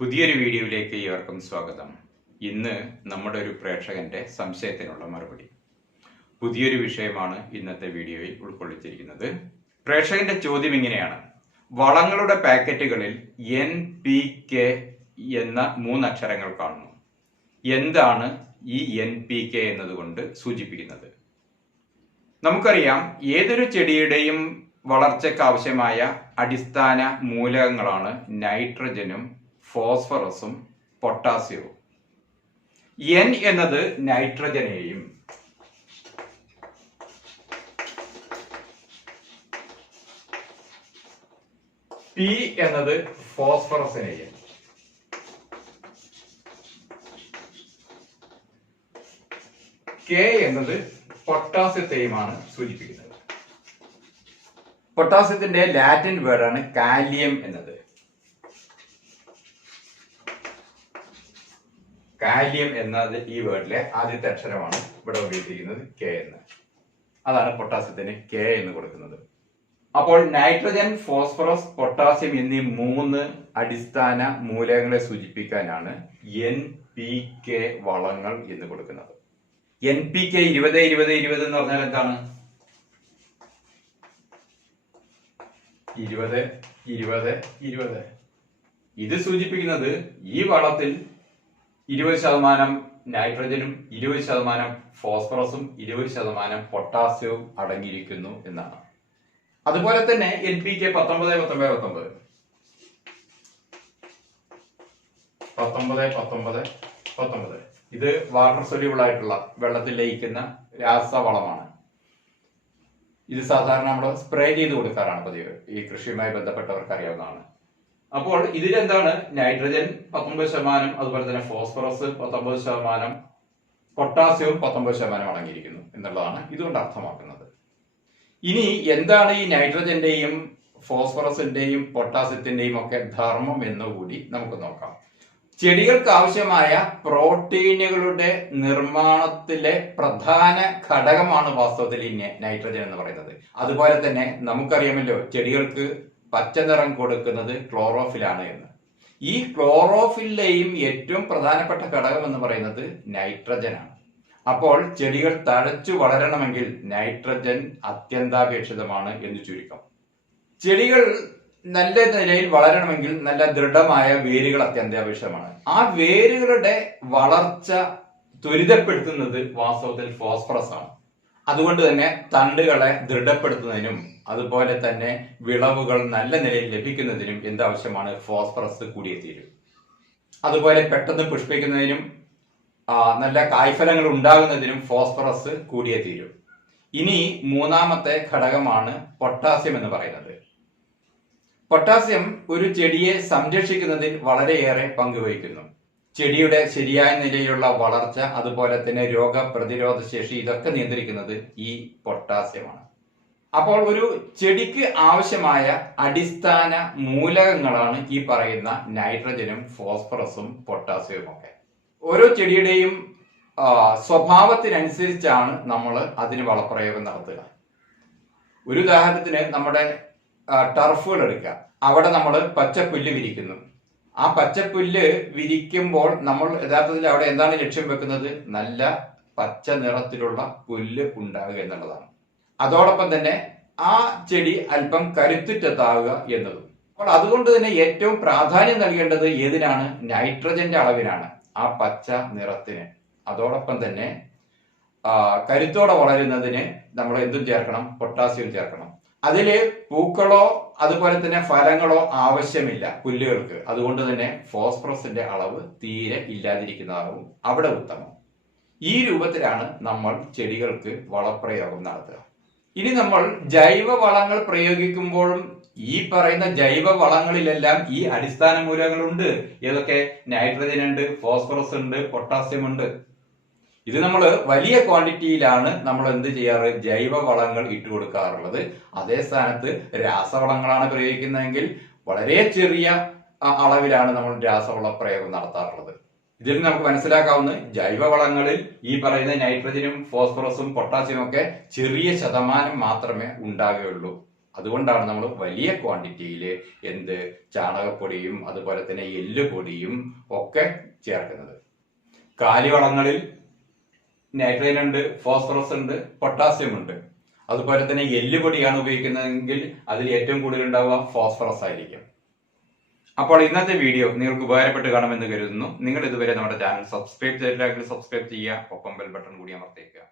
പുതിയൊരു വീഡിയോയിലേക്ക് ഏവർക്കും സ്വാഗതം. ഇന്ന് നമ്മുടെ ഒരു പ്രേക്ഷകന്റെ സംശയത്തിനുള്ള മറുപടി. പുതിയൊരു വിഷയമാണ് ഇന്നത്തെ വീഡിയോയിൽ ഉൾക്കൊള്ളിച്ചിരിക്കുന്നത്. പ്രേക്ഷകന്റെ ചോദ്യം ഇങ്ങനെയാണ്: വളങ്ങളുടെ പാക്കറ്റുകളിൽ NPK എന്ന 3 അക്ഷരങ്ങൾ കാണുന്നു. എന്താണ് ഈ NPK എന്നതുകൊണ്ട് സൂചിപ്പിക്കുന്നത്? നമുക്കറിയാം, ഏതൊരു ചെടിയുടെയും വളർച്ചയ്ക്ക് ആവശ്യമായ അടിസ്ഥാന മൂലകങ്ങളാണ് നൈട്രജനും ഫോസ്ഫറസും പൊട്ടാസ്യവും. N എന്നത് നൈട്രജനെയും P എന്നത് ഫോസ്ഫറസിനെയും K എന്നത് പൊട്ടാസ്യത്തെയുമാണ് സൂചിപ്പിക്കുന്നത്. പൊട്ടാസ്യത്തിന്റെ ലാറ്റിൻ വേർഡാണ് കാലിയം എന്നത്. കാലിയം എന്നത് ഈ വേർഡിലെ ആദ്യത്തെ അക്ഷരമാണ് ഇവിടെ ഉപയോഗിച്ചിരിക്കുന്നത്, K എന്ന്. അതാണ് പൊട്ടാസ്യത്തിന് K എന്ന് കൊടുക്കുന്നത്. അപ്പോൾ നൈട്രജൻ, ഫോസ്ഫറസ്, പൊട്ടാസ്യം എന്നീ 3 അടിസ്ഥാന മൂലകങ്ങളെ സൂചിപ്പിക്കാനാണ് NPK വളങ്ങൾ എന്ന് കൊടുക്കുന്നത്. NPK 20-20-20 എന്ന് പറഞ്ഞാൽ എന്താണ്? 20-20-20. ഇത് സൂചിപ്പിക്കുന്നത് ഈ വളത്തിൽ 20% നൈട്രജനും 20% ഫോസ്ഫറസും 20% പൊട്ടാസ്യവും അടങ്ങിയിരിക്കുന്നു എന്നാണ്. അതുപോലെ തന്നെ NPK 19-19-19 ഇത് വാട്ടർ സൊല്യൂബിൾ ആയിട്ടുള്ള വെള്ളത്തിൽ ലയിക്കുന്ന രാസവളമാണ്. ഇത് സാധാരണ നമ്മൾ സ്പ്രേ ചെയ്ത് കൊടുക്കാറാണ് പതിവ്. ഈ കൃഷിയുമായി ബന്ധപ്പെട്ടവർക്ക് അറിയാവുന്നതാണ്. അപ്പോൾ ഇതിലെന്താണ്? നൈട്രജൻ 19%, അതുപോലെ തന്നെ ഫോസ്ഫറസ് 19%, പൊട്ടാസ്യവും 19% അടങ്ങിയിരിക്കുന്നു എന്നുള്ളതാണ് ഇതുകൊണ്ട് അർത്ഥമാക്കുന്നത്. ഇനി എന്താണ് ഈ നൈട്രജന്റെയും ഫോസ്ഫറസിന്റെയും പൊട്ടാസ്യത്തിന്റെയും ഒക്കെ ധർമ്മം എന്നുകൂടി നമുക്ക് നോക്കാം. ചെടികൾക്ക് ആവശ്യമായ പ്രോട്ടീനുകളുടെ നിർമ്മാണത്തിലെ പ്രധാന ഘടകമാണ് വാസ്തവത്തിൽ ഈ നൈട്രജൻ എന്ന് പറയുന്നത്. അതുപോലെ തന്നെ നമുക്കറിയാമല്ലോ, ചെടികൾക്ക് പച്ച നിറം കൊടുക്കുന്നത് ക്ലോറോഫിലാണ് എന്ന്. ഈ ക്ലോറോഫിലിലെയും ഏറ്റവും പ്രധാനപ്പെട്ട ഘടകം എന്ന് പറയുന്നത് നൈട്രജൻ ആണ്. അപ്പോൾ ചെടികൾ തഴച്ചു വളരണമെങ്കിൽ നൈട്രജൻ അത്യന്താപേക്ഷിതമാണ് എന്ന് ചുരുക്കം. ചെടികൾ നല്ല നിലയിൽ വളരണമെങ്കിൽ നല്ല ദൃഢമായ വേരുകൾ അത്യന്താപേക്ഷിതമാണ്. ആ വേരുകളുടെ വളർച്ച ത്വരിതപ്പെടുത്തുന്നത് വാസ്തവത്തിൽ ഫോസ്ഫറസ് ആണ്. അതുകൊണ്ട് തന്നെ തണ്ടുകളെ ദൃഢപ്പെടുത്തുന്നതിനും അതുപോലെ തന്നെ വിളവുകൾ നല്ല നിലയിൽ ലഭിക്കുന്നതിനും എന്താവശ്യമാണ്? ഫോസ്ഫറസ് കൂടിയേ തീരും. അതുപോലെ പെട്ടെന്ന് പുഷ്പിക്കുന്നതിനും നല്ല കായ്ഫലങ്ങൾ ഉണ്ടാകുന്നതിനും ഫോസ്ഫറസ് കൂടിയേ തീരും. ഇനി 3ാമത്തെ ഘടകമാണ് പൊട്ടാസ്യം എന്ന് പറയുന്നത്. പൊട്ടാസ്യം ഒരു ചെടിയെ സംരക്ഷിക്കുന്നതിൽ വളരെയേറെ പങ്കുവഹിക്കുന്നു. ചെടിയുടെ ശരിയായ നിലയിലുള്ള വളർച്ച, അതുപോലെ തന്നെ രോഗപ്രതിരോധ ശേഷി, ഇതൊക്കെ നിയന്ത്രിക്കുന്നത് ഈ പൊട്ടാസ്യമാണ്. അപ്പോൾ ഒരു ചെടിക്ക് ആവശ്യമായ അടിസ്ഥാന മൂലകങ്ങളാണ് ഈ പറയുന്ന നൈട്രജനും ഫോസ്ഫറസും പൊട്ടാസ്യവും ഒക്കെ. ഓരോ ചെടിയുടെയും സ്വഭാവത്തിനനുസരിച്ചാണ് നമ്മൾ അതിന് വളപ്രയോഗം നടത്തുക. ഒരു ഉദാഹരണത്തിന് നമ്മുടെ ടർഫുകൾ എടുക്കുക. അവിടെ നമ്മൾ പച്ചപ്പുല്ല് വിരിക്കുന്നു. ആ പച്ചപ്പുല്ല് വിരിക്കുമ്പോൾ നമ്മൾ യഥാർത്ഥത്തിൽ അവിടെ എന്താണ് ലക്ഷ്യം വെക്കുന്നത്? നല്ല പച്ച നിറത്തിലുള്ള പുല്ല് ഉണ്ടാകുക എന്നുള്ളതാണ്. അതോടൊപ്പം തന്നെ ആ ചെടി അല്പം കരുത്തുറ്റതാവുക എന്നതും. അപ്പോൾ അതുകൊണ്ട് തന്നെ ഏറ്റവും പ്രാധാന്യം നൽകേണ്ടത് ഏതിനാണ്? നൈട്രജന്റെ അളവിനാണ്, ആ പച്ച നിറത്തിന്. അതോടൊപ്പം തന്നെ കരുത്തോടെ വളരുന്നതിന് നമ്മൾ എന്തും ചേർക്കണം? പൊട്ടാസ്യം ചേർക്കണം. അതില് പൂക്കളോ അതുപോലെ തന്നെ ഫലങ്ങളോ ആവശ്യമില്ല പുല്ലുകൾക്ക്. അതുകൊണ്ട് തന്നെ ഫോസ്ഫറസിന്റെ അളവ് തീരെ ഇല്ലാതിരിക്കുന്നതാകും അവിടെ ഉത്തമം. ഈ രൂപത്തിലാണ് നമ്മൾ ചെടികൾക്ക് വളപ്രയോഗം നടത്തുക. ഇനി നമ്മൾ ജൈവ വളങ്ങൾ പ്രയോഗിക്കുമ്പോഴും ഈ പറയുന്ന ജൈവ വളങ്ങളിലെല്ലാം ഈ അടിസ്ഥാന മൂലകങ്ങളുണ്ട്. ഏതൊക്കെ? നൈട്രജൻ ഉണ്ട്, ഫോസ്ഫറസ് ഉണ്ട്, പൊട്ടാസ്യം ഉണ്ട്. ഇത് നമ്മൾ വലിയ ക്വാണ്ടിറ്റിയിലാണ് നമ്മൾ എന്ത് ചെയ്യാറ്? ജൈവ വളങ്ങൾ ഇട്ട് കൊടുക്കാറുള്ളത്. അതേ സ്ഥാനത്ത് രാസവളങ്ങളാണ് പ്രയോഗിക്കുന്നതെങ്കിൽ വളരെ ചെറിയ അളവിലാണ് നമ്മൾ രാസവള പ്രയോഗം നടത്താറുള്ളത്. ഇതിൽ നമുക്ക് മനസ്സിലാക്കാവുന്ന ജൈവവളങ്ങളിൽ ഈ പറയുന്ന നൈട്രജനും ഫോസ്ഫറസും പൊട്ടാസ്യവും ഒക്കെ ചെറിയ ശതമാനം മാത്രമേ ഉണ്ടാകുകയുള്ളൂ. അതുകൊണ്ടാണ് നമ്മൾ വലിയ ക്വാണ്ടിറ്റിയിൽ ചാണകപ്പൊടിയും അതുപോലെ തന്നെ എല്ലുപൊടിയും ഒക്കെ ചേർക്കുന്നത്. കാലിവളങ്ങളിൽ നൈട്രജൻ ഉണ്ട്, ഫോസ്ഫറസ് ഉണ്ട്, പൊട്ടാസ്യം ഉണ്ട്. അതുപോലെ തന്നെ എല്ലുപൊടിയാണ് ഉപയോഗിക്കുന്നതെങ്കിൽ അതിൽ ഏറ്റവും കൂടുതൽ ഉണ്ടാവുക ഫോസ്ഫറസ് ആയിരിക്കും. അപ്പോൾ ഇന്നത്തെ വീഡിയോ നിങ്ങൾക്ക് ഉപകാരപ്പെട്ട് കാണുമെന്ന് കരുതുന്നു. നിങ്ങൾ ഇതുവരെ നമ്മുടെ ചാനൽ സബ്സ്ക്രൈബ് ചെയ്തിട്ടില്ലെങ്കിൽ സബ്സ്ക്രൈബ് ചെയ്യുക, ഒപ്പം ബെൽ ബട്ടൺ കൂടി അമർത്തേക്കുക.